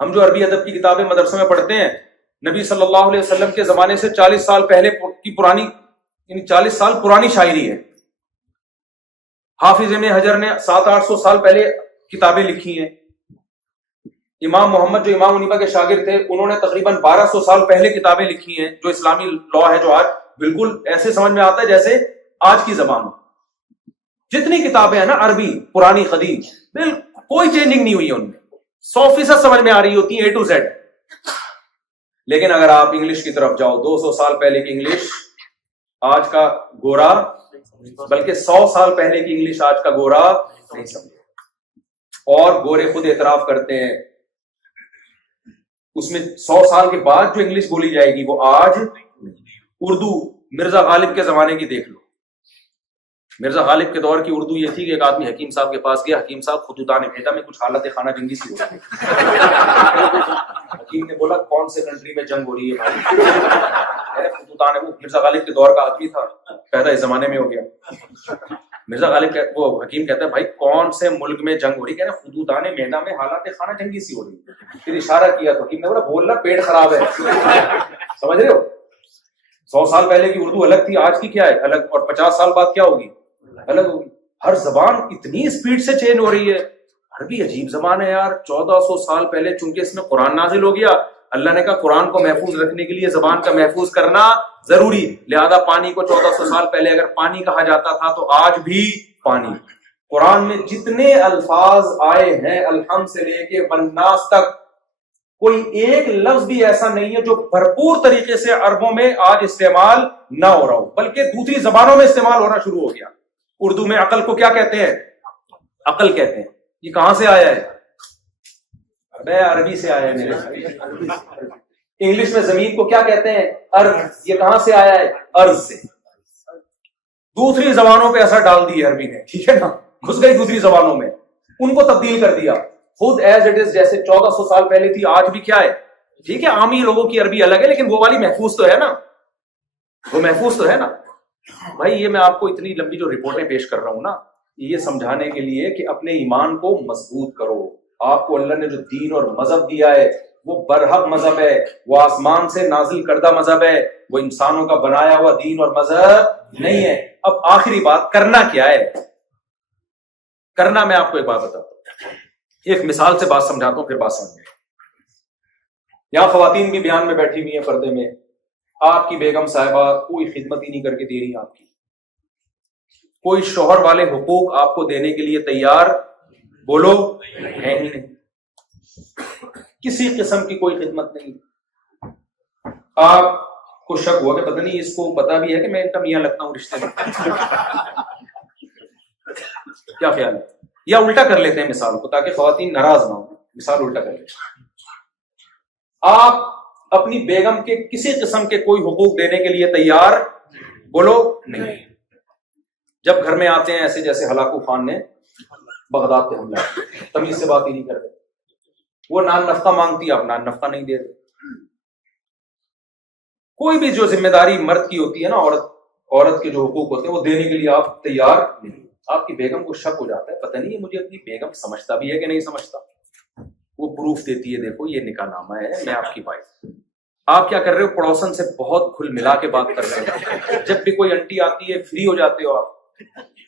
ہم جو عربی ادب کی کتابیں مدرسوں میں پڑھتے ہیں، نبی صلی اللہ علیہ وسلم کے زمانے سے 40 سال پہلے کی پرانی، یعنی 40 سال پرانی شاعری ہے. حافظ ابن حجر نے 700-800 سال پہلے کتابیں لکھی ہیں. امام محمد جو امام حنیفہ کے شاگرد تھے، انہوں نے تقریباً 1200 سال پہلے کتابیں لکھی ہیں. جو اسلامی لا ہے، جو آج بالکل ایسے سمجھ میں آتا ہے جیسے آج کی زبان. جتنی کتابیں ہیں نا عربی پرانی قدیم، بالکل کوئی چینجنگ نہیں ہوئی ہے ان میں، 100% سمجھ میں آ رہی ہوتی ہیں A to Z. لیکن اگر آپ انگلش کی طرف جاؤ، 200 سال پہلے کی انگلش آج کا گورا، بلکہ 100 سال پہلے کی انگلش آج کا گورا نہیں سمجھے. اور گورے خود اعتراف کرتے ہیں اس میں 100 سال کے بعد جو انگلش بولی جائے گی وہ آج. اردو مرزا غالب کے زمانے کی دیکھ لو. مرزا غالب کے دور کی اردو یہ تھی کہ ایک آدمی حکیم صاحب کے پاس گیا، حکیم صاحب خطوطان بھیجا میں کچھ حالت خانہ جنگی سی ہو رہی ہے. حکیم نے بولا کون سے کنٹری میں جنگ ہو رہی ہے بھائی؟ خطوطان، وہ مرزا غالب کے دور کا آدمی تھا، پیدا اس زمانے میں ہو گیا. مرزا غالب وہ حکیم کہتا ہے بھائی کون سے ملک میں جنگ ہو رہی ہے؟ کہہ رہے خطوطان مینا میں حالات خانہ جنگی سی ہو رہی ہے. پھر اشارہ کیا تو حکیم نے بولا بولنا پیٹ خراب ہے. سمجھ رہے ہو؟ 100 سال پہلے کی اردو الگ تھی، آج کی کیا ہے الگ، اور 50 سال بعد کیا ہوگی الگ ہوگی. ہر زبان اتنی اسپیڈ سے چینج ہو رہی ہے. عربی عجیب زبان ہے یار. 1400 سال پہلے چونکہ اس میں قرآن نازل ہو گیا، اللہ نے کہا قرآن کو محفوظ رکھنے کے لیے زبان کا محفوظ کرنا ضروری، لہذا پانی کو 1400 سال پہلے اگر پانی کہا جاتا تھا تو آج بھی پانی. قرآن میں جتنے الفاظ آئے ہیں الحمد سے لے کے والناس تک، کوئی ایک لفظ بھی ایسا نہیں ہے جو بھرپور طریقے سے عربوں میں آج استعمال نہ ہو رہا ہو، بلکہ دوسری زبانوں میں استعمال ہونا شروع ہو گیا. اردو میں عقل کو کیا کہتے ہیں؟ عقل کہتے ہیں. یہ کہاں سے آیا ہے؟ ابے عربی سے آیا ہے میرے بھائی. انگلش میں زمین کو کیا کہتے ہیں؟ ارض. یہ کہاں سے آیا ہے؟ ارض سے. دوسری زبانوں پہ اثر ڈال دی عربی نے، ٹھیک ہے نا، گھس گئی دوسری زبانوں میں، ان کو تبدیل کر دیا خود ایز اٹ از. جیسے 1400 سال پہلے تھی آج بھی کیا ہے. ٹھیک ہے عامی لوگوں کی عربی الگ ہے، لیکن وہ والی محفوظ تو ہے نا، وہ محفوظ تو ہے نا بھائی. یہ میں آپ کو اتنی لمبی جو رپورٹیں پیش کر رہا ہوں نا، یہ سمجھانے کے لیے کہ اپنے ایمان کو مضبوط کرو. آپ کو اللہ نے جو دین اور مذہب دیا ہے وہ برحق مذہب ہے، وہ آسمان سے نازل کردہ مذہب ہے، وہ انسانوں کا بنایا ہوا دین اور مذہب نہیں ہے. اب آخری بات، کرنا کیا ہے؟ کرنا، میں آپ کو ایک بات بتاتا ہوں، ایک مثال سے بات سمجھاتا ہوں، پھر بات سمجھ میں. یہاں خواتین بھی بیان میں بیٹھی ہوئی ہیں پردے میں. آپ کی بیگم صاحبہ کوئی خدمت ہی نہیں کر کے دے رہی آپ کی، کوئی شوہر والے حقوق آپ کو دینے کے لیے تیار بولو ہے ہی نہیں، کسی قسم کی کوئی خدمت نہیں. آپ کو شک ہوا کہ پتہ نہیں اس کو پتا بھی ہے کہ میں ان کا میاں لگتا ہوں رشتے میں. کیا خیال ہے؟ یا الٹا کر لیتے ہیں مثال کو تاکہ خواتین ناراض نہ ہوں. مثال الٹا کر لیتے ہیں. آپ اپنی بیگم کے کسی قسم کے کوئی حقوق دینے کے لیے تیار بولو نہیں. جب گھر میں آتے ہیں ایسے جیسے ہلاکو خان نے بغداد پہ حملہ، تمیز سے بات ہی نہیں کرتے. وہ نان نفقہ مانگتی، آپ نان نفقہ نہیں دے رہے. کوئی بھی جو ذمہ داری مرد کی ہوتی ہے نا، عورت کے جو حقوق ہوتے ہیں وہ دینے کے لیے آپ تیار نہیں. آپ کی بیگم کو شک ہو جاتا ہے پتہ نہیں مجھے اپنی بیگم سمجھتا بھی ہے کہ نہیں سمجھتا. وہ پروف دیتی ہے، دیکھو یہ نکاح نامہ ہے، میں آپ کی وائف. آپ کیا کر رہے ہو؟ پڑوسن سے بہت کھل ملا کے بات کر رہے ہو. جب بھی کوئی انٹی آتی ہے فری ہو جاتے ہو آپ.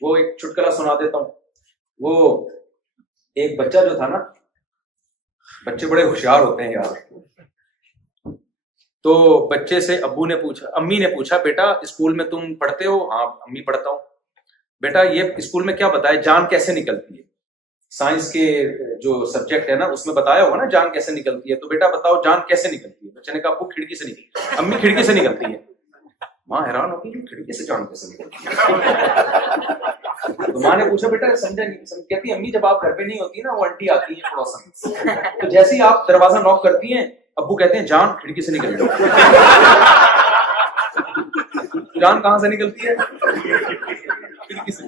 وہ ایک چٹکلا سنا دیتا ہوں. وہ ایک بچہ جو تھا نا، بچے بڑے ہوشیار ہوتے ہیں یار. تو بچے سے ابو نے پوچھا، امی نے پوچھا بیٹا اسکول میں تم پڑھتے ہو؟ ہاں امی پڑھتا ہوں. بیٹا یہ اسکول میں کیا بتایا جان کیسے نکلتی ہے؟ سائنس کے جو سبجیکٹ ہے نا اس میں بتایا ہوگا نا جان کیسے نکلتی ہے. تو بیٹا بتاؤ جان کیسے نکلتی ہے؟ بچے نے کہا ابو کھڑکی سے نکلتی ہے. امی کھڑکی سے نکلتی ہے. ماں حیران ہوگی کھڑکی سے جان کیسے نکلتی ہے. تو ماں نے پوچھا بیٹا سمجھا نہیں؟ کہتی امی جب آپ گھر پہ نہیں ہوتی نا وہ آنٹی آتی ہیں پڑوسن، تو جیسے ہی آپ دروازہ نوک کرتی ہیں ابو کہتے ہیں جان کھڑکی سے نکل جاؤ. جان کہاں سے نکلتی ہے؟ کھڑکی سے.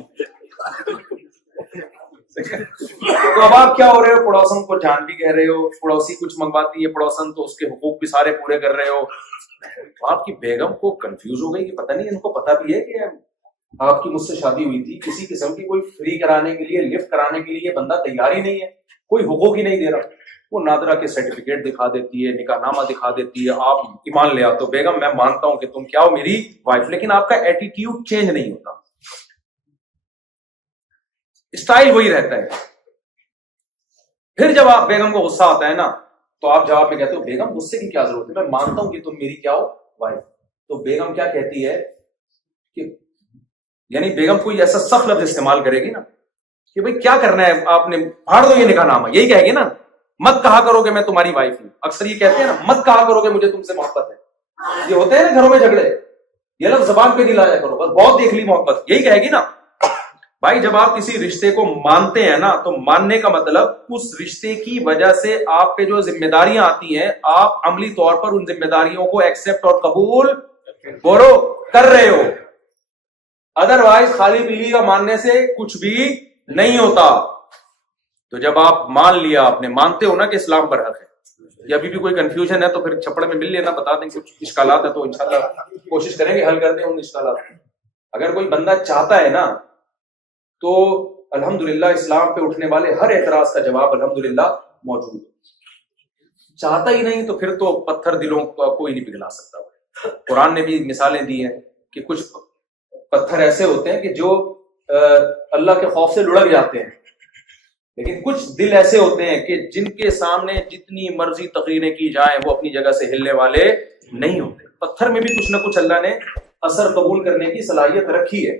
تو اب آپ کیا ہو رہے ہو؟ پڑوسن کو جان بھی کہہ رہے ہو، پڑوسی کچھ منگواتی ہے پڑوسن تو اس کے حقوق بھی سارے پورے کر رہے ہو. آپ کی بیگم کو کنفیوز ہو گئی کہ پتہ نہیں ان کو پتا بھی ہے کہ آپ کی مجھ سے شادی ہوئی تھی، کسی قسم کی کوئی فری کرانے کے لیے لفٹ کرانے کے لیے بندہ تیار ہی نہیں ہے، کوئی حقوق ہی نہیں دے رہا. وہ نادرہ کے سرٹیفکیٹ دکھا دیتی ہے, نکاح نامہ دکھا دیتی ہے, آپ ایمان لے آتے ہو, بیگم میں مانتا ہوں کہ تم کیا ہو میری وائف, لیکن آپ کا ایٹیٹیوڈ چینج نہیں ہوتا, اسٹائل وہی رہتا ہے. پھر جب آپ بیگم کو غصہ آتا ہے نا تو آپ جواب میں کہتے ہو بیگم غصے کی کیا ضرورت ہے, میں مانتا ہوں کہ تم میری کیا ہو وائف. تو بیگم کیا کہتی ہے کہ یعنی بیگم کوئی ایسا سخت لفظ استعمال کرے گی نا کہ بھئی کیا کرنا ہے, آپ نے پھاڑ دو یہ نکاح نامہ, یہی کہے گی نا, مت کہا کرو کہ میں تمہاری وائف ہوں. اکثر یہ کہتے ہیں نا, مت کہا کرو کہ مجھے تم سے محبت ہے. یہ ہوتے ہیں نا گھروں میں جھگڑے, یہ لفظ زبان پہ نہیں لایا کرو, بس بہت دیکھ لی محبت, یہی کہے گی نا. بھائی جب آپ کسی رشتے کو مانتے ہیں نا تو ماننے کا مطلب اس رشتے کی وجہ سے آپ پہ جو ذمہ داریاں آتی ہیں آپ عملی طور پر ان ذمہ داریوں کو ایکسپٹ اور قبول بولو کر رہے ہو. ادروائز خالی پیلی کا ماننے سے کچھ بھی نہیں ہوتا. تو جب آپ مان لیا, آپ نے مانتے ہو نا کہ اسلام پر حق ہے, یا ابھی بھی کوئی کنفیوژن ہے تو پھر چھپڑے میں مل لینا, بتا دیں کچھ اشکالات ہیں تو انشاءاللہ کوشش کریں گے حل کر دیں ان اشکالات. اگر کوئی بندہ چاہتا ہے نا تو الحمدللہ اسلام پہ اٹھنے والے ہر اعتراض کا جواب الحمدللہ موجود ہے. چاہتا ہی نہیں تو پھر تو پتھر دلوں کو کوئی نہیں پگھلا سکتا. قرآن نے بھی مثالیں دی ہیں کہ کچھ پتھر ایسے ہوتے ہیں کہ جو اللہ کے خوف سے لڑک جاتے ہیں, لیکن کچھ دل ایسے ہوتے ہیں کہ جن کے سامنے جتنی مرضی تقریریں کی جائیں وہ اپنی جگہ سے ہلنے والے نہیں ہوتے. پتھر میں بھی کچھ نہ کچھ اللہ نے اثر قبول کرنے کی صلاحیت رکھی ہے.